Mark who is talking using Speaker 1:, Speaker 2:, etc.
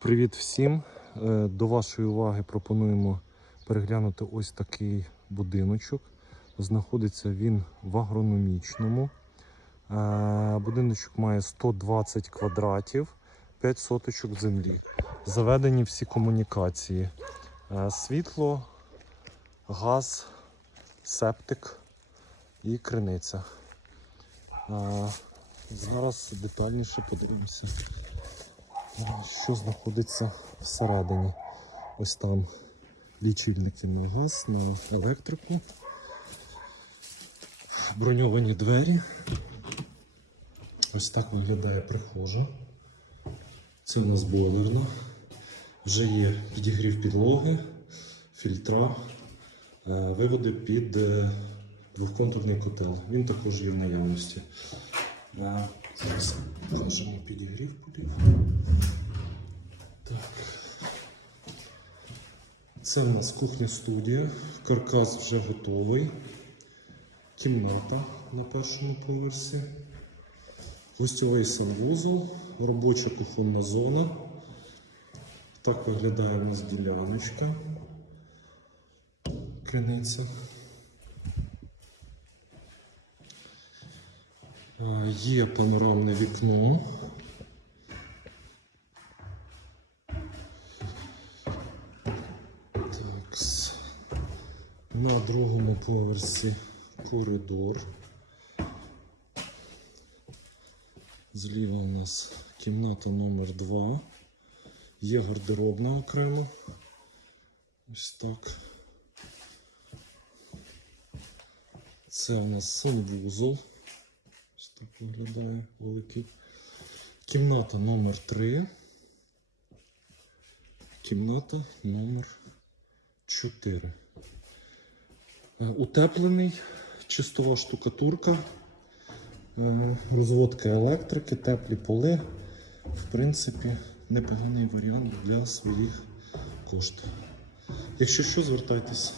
Speaker 1: Привіт всім! Е, До вашої уваги пропонуємо переглянути ось такий будиночок. Знаходиться він в агрономічному. Е, Будиночок має 120 квадратів, 5 соточок землі. Заведені всі комунікації. Е, Світло, газ, септик і криниця. Зараз детальніше подивимося що знаходиться всередині. Ось там лічильники на газ, на електрику, броньовані двері. Ось так виглядає прихожа. Це у нас бойлерна. Вже є підігрів підлоги, фільтра, е, виводи під е, двохконтурний котел. Він також є в наявності. Е, Зараз покажемо підігрів подив. Так. Це у нас кухня-студія. Каркас вже готовий. Кімната на першому поверсі. Гостьовий санвузол, робоча кухонна зона. Так виглядає у нас діляночка. Криниця. Є панорамне вікно. Такс. На другому поверсі коридор. Зліва у нас кімната номер 2. Є гардеробна окремо. Ось так. Це у нас санвузол. Так виглядає великий. Кімната номер 3. Кімната номер 4. Е, Утеплений, чистова штукатурка, е, розводка електрики, теплі поли. В принципі, непоганий варіант для своїх коштів. Якщо що, звертайтеся.